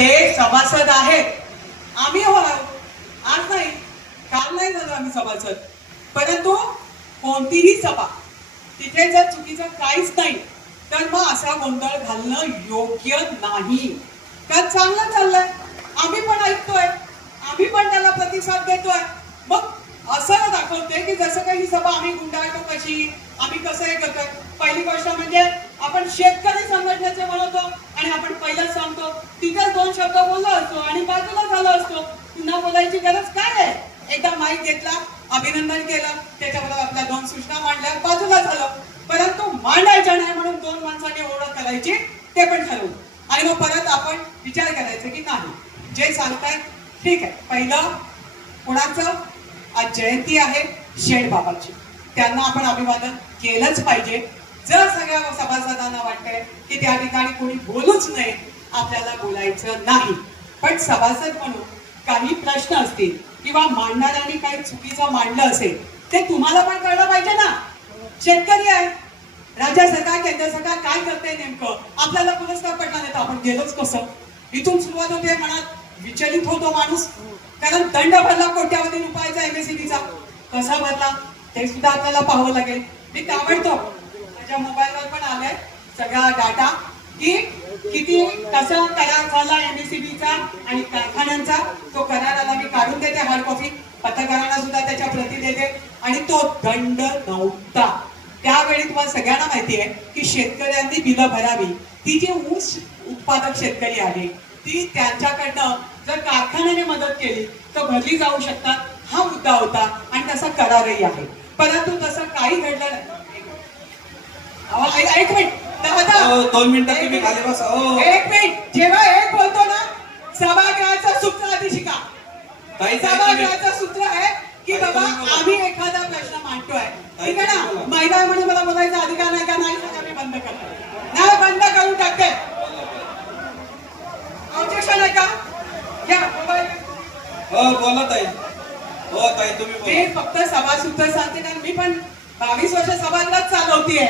ते सभासद आहेत. आम्ही हो आज नाही काल नाही झालो आम्ही सभासद. परंतु कोणतीही सभा तिथे जर चुकीचं काहीच नाही तर मग असा गोंधळ घालणं योग्य नाही. कारण चांगलं चाललंय. आम्ही पण ऐकतोय. आम्ही पण त्याला प्रतिसाद देतोय. मग असं दाखवते की जसं काही सभा आम्ही गुंडाळतो कशी आम्ही कसं हे करतोय. पहिली गोष्ट म्हणजे आपण शेतकरी संघटनेचे म्हणतो. आणि आपण पहिलंच सांगतो तिथंच दोन शब्द बोललो असतो आणि बाजूला झालो असतो. पुन्हा बोलायची गरज काय आहे? एकदा माईक घेतला अभिनंदन केलं. त्याच्याबरोबर आपल्या दोन सूचना मांडल्या बाजूला झालं. परंतु मांडायच्या नाही म्हणून दोन माणसांनी ओळख करायची ते पण ठरवलं आणि मग परत आपण विचार करायचा की नाही. जे सांगताय ठीक आहे. पहिलं कोणाचं? आज जयंती आहे शेठ बाबाची. त्यांना आपण अभिवादन केलंच पाहिजे. जर सगळ्या सभासदांना की त्या ठिकाणी कोणी बोलूच नये आपल्याला बोलायचं नाही. पण सभासद म्हणून काही प्रश्न असतील किंवा मांडणाऱ्यांनी काही चुकीचं मांडलं असेल ते तुम्हाला पण कळलं पाहिजे ना. शेतकरी आहे. राज्य सरकार केंद्र सरकार काय करते नेमकं? आपल्याला पुरस्कार पडला नाही. तर आपण गेलोच कसं? इथून सुरुवात होते मनात विचलित होतो माणूस. कारण दंड भरला कोट्यावधी रुपयाचा एमएससीबीचा कसा भरला? ते सुद्धा आपल्याला पाहावं लागेल. मी ताबडतोब माझ्या मोबाईलवर पण आलंय. सगळा डाटा की किती कसा करार झाला एमएसीबीचा आणि कारखान्यांचा? तो कराराला मी काढून देते हार्ड कॉपी पत्रकारांना सुद्धा त्याच्या प्रती देते. आणि तो दंड नव्हता. त्यावेळी तुम्हाला सगळ्यांना माहिती आहे की शेतकऱ्यांनी बिलं भरावी. ती जी ऊस उत्पादक शेतकरी आहे ती त्यांच्याकडनं जर कारखान्याने मदत केली तर भरली जाऊ शकतात. हा मुद्दा होता आणि तसा करारही आहे. परंतु तसं काही घडलं नाही. एक मिनिट. दोन मिनिटं तुम्ही खाली बसा. हो एक मिनिट. जेव्हा एक बोलतो ना सभागृहाचं सूत्र आधी शिका. ताई ताई तुम्ही सभागृहाचं सूत्र आहे की ताई, बाबा तुम्ही बोला. आम्ही एखादा प्रश्न मांडतोय. ताई, ठीक आहे तुम्ही ना बोला. महिला आहे म्हणून मला बोलायचा अधिकार नाही का? नाही सांगा मी बंद करतो. नाही बंद करून टाकते. ऑब्जेक्शन आहे का? मोबाईल हो बोला ताई. हो ताई तुम्ही मी बोला फक्त सभासूत्र सांगते कारण मी पण बावीस वर्ष सभागृहात चालवतीये.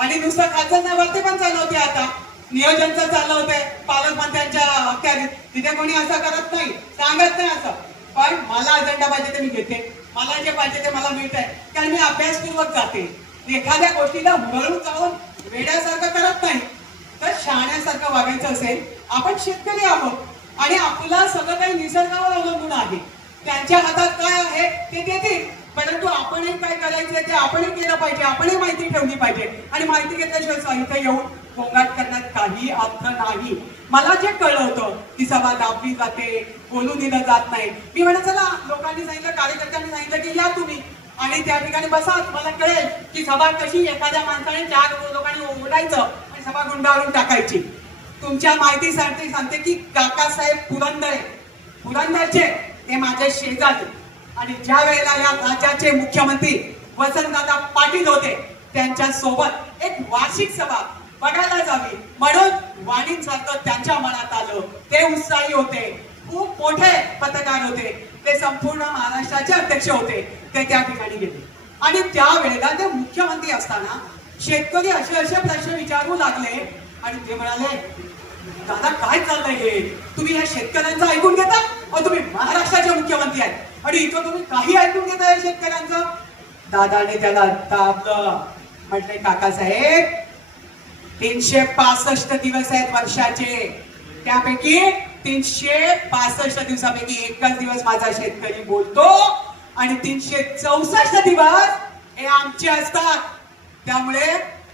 आणि नुसतं खासदारवरती पण चालवते आता. नियोजनचं चालवते पालकमंत्र्यांच्या अखत्यारीत तिथे कोणी असं करत नाही सांगत नाही असं. पण मला अजेंडा पाहिजे ते मी घेते. मला जे पाहिजे ते मला मिळत आहे कारण मी अभ्यासपूर्वक जाते. एखाद्या गोष्टीला हुरळून जाऊन वेड्यासारखं करत नाही. तर शहाण्यासारखं वागायचं असेल आपण शेतकरी आहोत. आणि आपला सगळं काही निसर्गावर अवलंबून आहे. त्यांच्या हातात काय आहे ते देतील. परंतु आपणही काय करायचं ते आपणही केलं पाहिजे आपणही माहिती ठेवली पाहिजे. आणि माहिती घेतल्याशिवाय साहित्य येऊन गोंगाट करण्यात काही अर्थ नाही. मला जे कळलं होतं की सभा दाबली जाते बोलू दिलं जात नाही. मी म्हणत चला लोकांनी सांगितलं कार्यकर्त्यांनी सांगितलं की या तुम्ही. आणि त्या ठिकाणी बसा तुम्हाला कळेल की सभा कशी एखाद्या माणसाने चार लोकांनी ओरडायचं आणि सभा गुंडाळून टाकायची. तुमच्या माहितीसाठी सांगते की काकासाहेब पुरंदरे पुरंदरचे हे माझ्या शेजारी. आणि ज्या वेळेला या राज्याचे मुख्यमंत्री वसंतदादा पाटील होते त्यांच्यासोबत एक वार्षिक सभा बघायला जावी. म्हणून वाणींसारखं त्यांच्या मनात आलं. ते उत्साही होते. खूप मोठे पत्रकार होते. ते संपूर्ण महाराष्ट्राचे अध्यक्ष होते. ते त्या ठिकाणी गेले. आणि त्यावेळेला ते मुख्यमंत्री असताना शेतकरी असे असे प्रश्न विचारू लागले. आणि ते म्हणाले दादा काय चाललंय हे? तुम्ही या शेतकऱ्यांचं ऐकून घेता? व तुम्ही महाराष्ट्राचे मुख्यमंत्री आहेत. आणि इथं तुम्ही काही ऐकून घेता या शेतकऱ्यांचं? दादाने त्याला दाबलं म्हटले काकासाहेब तीनशे पासष्ट दिवस आहेत वर्षाचे. त्यापैकी तीनशे पासष्ट दिवसापैकी एकच दिवस माझा शेतकरी बोलतो आणि तीनशे चौसष्ट दिवस हे आमचे असतात. त्यामुळे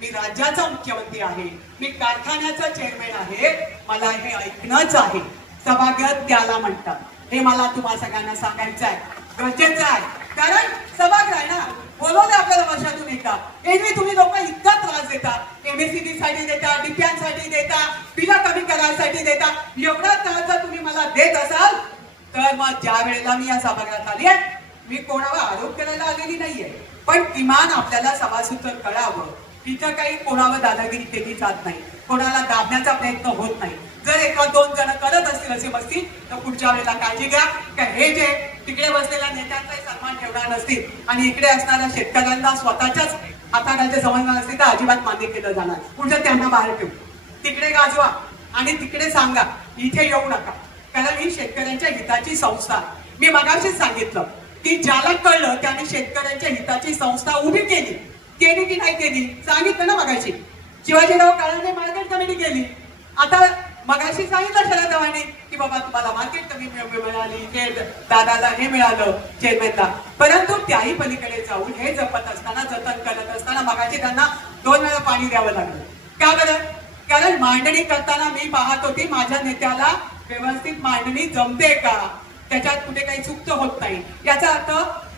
मी राज्याचा मुख्यमंत्री आहे. मी कारखान्याचा चेअरमॅन आहे. मला हे ऐकणंच आहे. सभागृहात त्याला म्हणतात. हे मला तुम्हा सगळ्यांना सांगायचं आहे. गरजेचं आहे. कारण सभागृह आहे ना बोलवलं आपल्याला वर्षातून एकदा. एरवी तुम्ही लोक इतका त्रास देता. एमएससीबी साठी देता डिप्यांसाठी देता बिला कमी करायसाठी देता. एवढा त्रास जर तुम्ही मला देत असाल तर मग ज्या वेळेला मी या सभागृहात आली आहे मी कोणावर आरोप करायला आलेली नाहीये. पण किमान आपल्याला सभासूत्र कळावं. तिथं काही कोणावर दादागिरी केली जात नाही. कोणाला दाबण्याचा प्रयत्न होत नाही. जर एका दोन जण करत असतील असे बसतील तर पुढच्या वेळेला काळजी घ्या. का हे जे तिकडे बसलेल्या नेत्यांचाही सन्मान ठेवणार नसतील आणि इकडे असणाऱ्या शेतकऱ्यांना स्वतःच्याच हाताखालचे समजणार असतील तर अजिबात मान्य केलं जाणार. पुढचं त्यांना बाहेर ठेवू. तिकडे गाजवा आणि तिकडे सांगा इथे येऊ नका. कारण ही शेतकऱ्यांच्या हिताची संस्था मी मगाशीच सांगितलं की ज्याला कळलं त्याने शेतकऱ्यांच्या हिताची संस्था उभी केली. केली की नाही केली? सांगितलं ना मगाशी. शिवाजीराव काळाने मार्केट कमिटी केली. आता मगाशी सांगितलं शरद बाबा तुम्हाला मार्केट कमी मिळाली हे दादाला हे मिळालं चेअरमॅनला परंतु त्याही पलीकडे जाऊन हे जपत असताना जतन करत असताना मगाशी त्यांना दोन वेळा पाणी द्यावं लागलं. का बरं? कारण मांडणी करताना मी पाहत होती माझ्या नेत्याला व्यवस्थित मांडणी जमते का? त्याच्यात कुठे काही चुकत होत नाही. याचा अर्थ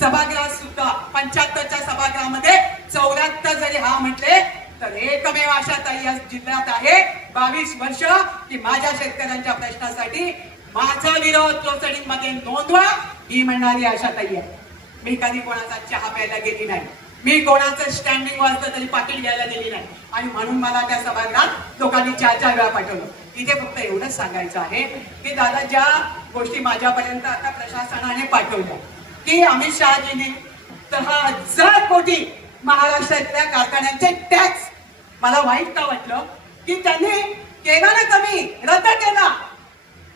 सभागृहात सुद्धा पंच्याहत्तरच्या सभागृहामध्ये चौऱ्याहत्तर जरी हा म्हटले तर एकमेव अशा ताई या जिल्ह्यात आहे. बावीस वर्ष की माझ्या शेतकऱ्यांच्या प्रश्नासाठी माझा विरोध प्रोसेडिंगमध्ये नोंदवा ही म्हणणारी आशा ताई आहे. मी कधी कोणाचा चहा प्यायला गेली नाही. मी कोणाचं स्टँडिंग वाजलं तरी पाकिट घ्यायला गेली नाही. आणि म्हणून मला त्या सभागृहात लोकांनी चार चार वेळा पाठवलं. इथे फक्त एवढंच सांगायचं आहे की दादा ज्या गोष्टी माझ्यापर्यंत आता प्रशासनाने पाठवल्या. की अमित शहाजीने दहा हजार कोटी महाराष्ट्रातल्या कारखान्यांचे टॅक्स मला वाईट का वाटलं? की त्यांनी केला ना कमी रद्द केला.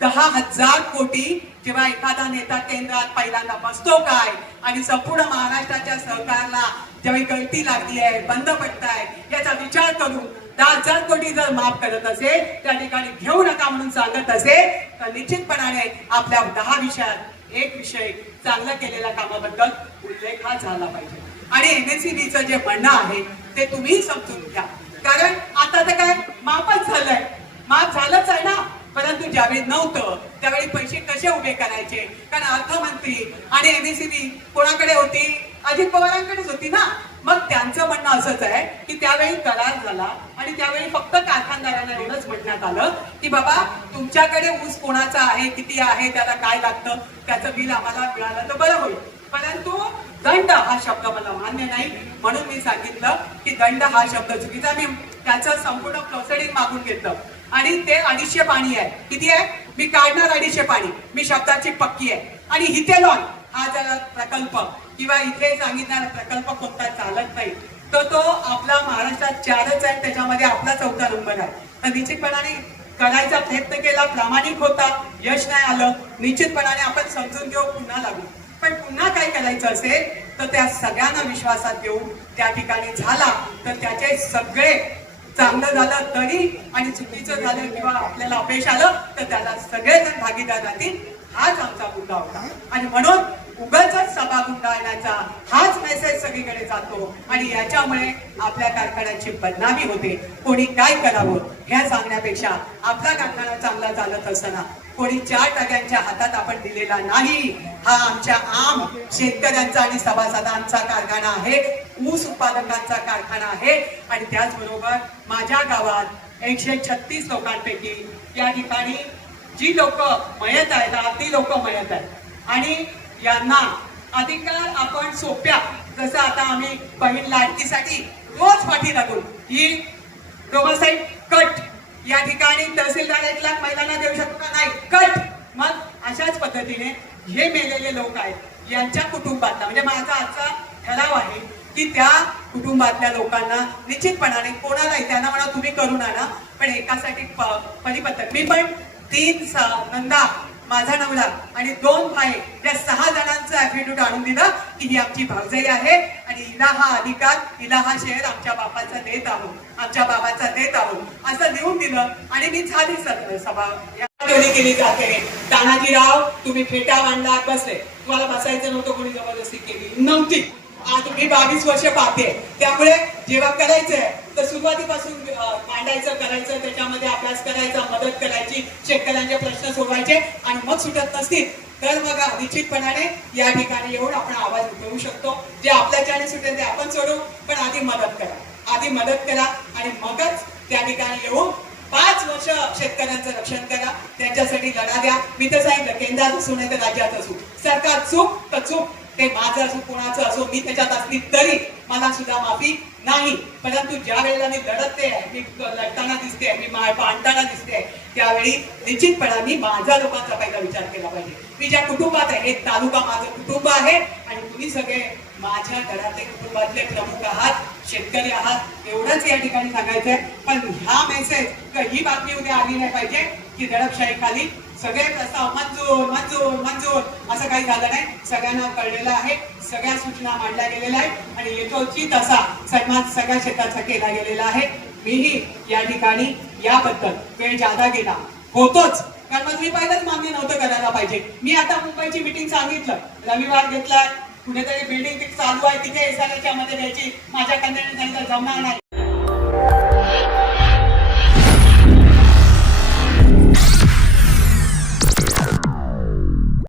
दहा हजार कोटी जेव्हा एखादा नेता केंद्रात पहिल्यांदा बसतो काय? आणि संपूर्ण महाराष्ट्राच्या सहकारला जेव्हा गळती लागली आहे बंद पडताय याचा विचार करून दहा हजार कोटी जर माफ करत असेल त्या ठिकाणी घेऊ नका म्हणून सांगत असेल तर निश्चितपणाने आपल्या दहा विषयात एक विषय चांगलं केलेल्या कामाबद्दल उल्लेख हा झाला पाहिजे. आणि एनएससीबीचं जे म्हणणं आहे ते तुम्ही समजून घ्या. कारण आता तर काय माफच झालंय. माफ झालंच आहे ना. परंतु ज्यावेळी नव्हतं त्यावेळी पैसे कसे उभे करायचे? कारण अर्थमंत्री आणि एमएससीबी कोणाकडे होती? अजित पवारांकडेच होती ना. मग त्यांचं म्हणणं असंच आहे की त्यावेळी करार झाला आणि त्यावेळी फक्त कारखानदारांना एवढंच म्हणण्यात आलं की बाबा तुमच्याकडे ऊस कोणाचा आहे? किती आहे? त्याला काय लागतं? त्याचं बिल आम्हाला मिळालं तर बरं होईल. परंतु दंड हा शब्द मला मान्य नाही. म्हणून मी सांगितलं की दंड हा शब्द चुकीचा मी त्याचं संपूर्ण प्रोसेडिंग मागून घेतलं. आणि ते अडीचशे पाणी आहे. किती आहे? मी काढणार अडीचशे पाणी. मी शब्दाची पक्की आहे. आणि हिथेलॉन हा जर प्रकल्प किंवा इथे सांगितणारा प्रकल्प कोणता चालत नाही तर तो आपला महाराष्ट्रात चारच आहे त्याच्यामध्ये आपला चौथा नंबर आहे. तर निश्चितपणाने करायचा प्रयत्न केला. प्रामाणिक होता. यश नाही आलं. निश्चितपणाने आपण समजून घेऊ. पुन्हा लागू. करायचं असेल तर त्या सगळ्यांना विश्वासात घेऊन त्या ठिकाणी झाला. तर त्याचे सगळे चांगलं झालं तरी आणि चुकीचं झालं किंवा आपल्याला अपयश आलं तर त्याला सगळेजण भागीदार जातील हाच आमचा मुद्दा होता. आणि म्हणून उगाच सभा आणायचा हाच मेसेज सगळीकडे जातो. आणि याच्यामुळे आपल्या कारखान्याची बदनामी होते. कोणी काय करावं? ह्या सांगण्यापेक्षा आपला कारखाना चांगला चालत असताना कोणी चार टक्क्यांच्या हातात आपण दिलेला नाही. हा आमच्या आम शेतकऱ्यांचा आणि सभासदांचा कारखाना आहे. ऊस उत्पादकांचा कारखाना आहे. आणि त्याचबरोबर माझ्या गावात एकशे छत्तीस लोकांपैकी या ठिकाणी जी लोक मयत आहेत ती लोक मयत आहेत. आणि यांना अधिकार आपण सोप्या जसं आता आम्ही बहीण लाडकीसाठी रोज पाठी लागून ही डोमासाईड कट या ठिकाणी तहसीलदार एक लाख महिलांना देऊ शकतो का? नाही. कट. मग अशाच पद्धतीने हे मेलेले लोक आहेत यांच्या कुटुंबातला म्हणजे माझा आजचा ठराव आहे की त्या कुटुंबातल्या लोकांना निश्चितपणाने कोणालाही त्यांना म्हणा तुम्ही करून आणा पण एकासाठी प- परिपत्रक. मी पण तीन स- नंदा माझा नवरा आणि दोन भाई या सहा जणांचं ऍफिडेव्हिट आणून दिलं की ही आमची भावजाई आहे आणि हिला हा अधिकार हिला हा शेअर आमच्या बापाचा देत आहोत आमच्या बाबाचा देत आहोत. असं लिहून दिलं आणि मी झाली सर सभा. केली जाते. तानाजीराव तुम्ही फेटा मांडला बसले. तुम्हाला बसायचं नव्हतं कोणी जबरदस्ती केली नव्हती. आज मी बावीस वर्ष पाहते. त्यामुळे जेव्हा करायचंय तर सुरुवातीपासून मांडायचं करायचं त्याच्यामध्ये अभ्यास करायचा मदत करायची शेतकऱ्यांचे प्रश्न सोडवायचे पाहिजे आणि मग सुटत नसतील तर मग निश्चितपणाने या ठिकाणी येऊन आपण आवाज उठवू शकतो. जे आपल्याच्याने सुटेल ते आपण सोडू पण आधी मदत करा. आधी मदत करा आणि मगच त्या ठिकाणी येऊन पाच वर्ष शेतकऱ्यांचं रक्षण करा. त्यांच्यासाठी लढा द्या. मी तर सांगितलं केंद्रात असू नाही तर राज्यात असू. सरकार चूक तर चूक. ते माझं असो कोणाचं असो मी त्याच्यात असली तरी मला सुद्धा माफी नाही. परंतु ज्या वेळेला मी लढतते मी लढताना दिसते मी मा- दिसते त्यावेळी निश्चितपणाने माझ्या लोकांचा पहिला विचार केला पाहिजे. मी ज्या कुटुंबात आहे हे तालुका माझं कुटुंब आहे आणि तुम्ही सगळे माझ्या घरातले कुटुंबातले प्रमुख आहात शेतकरी आहात एवढंच या ठिकाणी सांगायचंय. पण ह्या मेसेज ही बातमी उद्या आली नाही पाहिजे की दडपशाही खाली सगळे प्रस्ताव मंजूर मंजूर मंजूर. असं काही झालं नाही. सगळ्यांना कळलेलं आहे. सगळ्या सूचना मांडल्या गेलेल्या आहेत. आणि यथोचित तसा सन्मान सगळ्या क्षेत्राचा केला गेलेला आहे. मीही या ठिकाणी याबद्दल वेळ जादा गेला. होतोच. कारण मग मी पहिलंच मान्य नव्हतं करायला पाहिजे. मी आता मुंबईची मिटिंग सांगितलं. रविवार घेतलाय. कुठेतरी बिल्डिंग चालू आहे. तिथे एसआरच्या मध्ये द्यायची. माझ्या कन्याने सांगितलं जमणार नाही.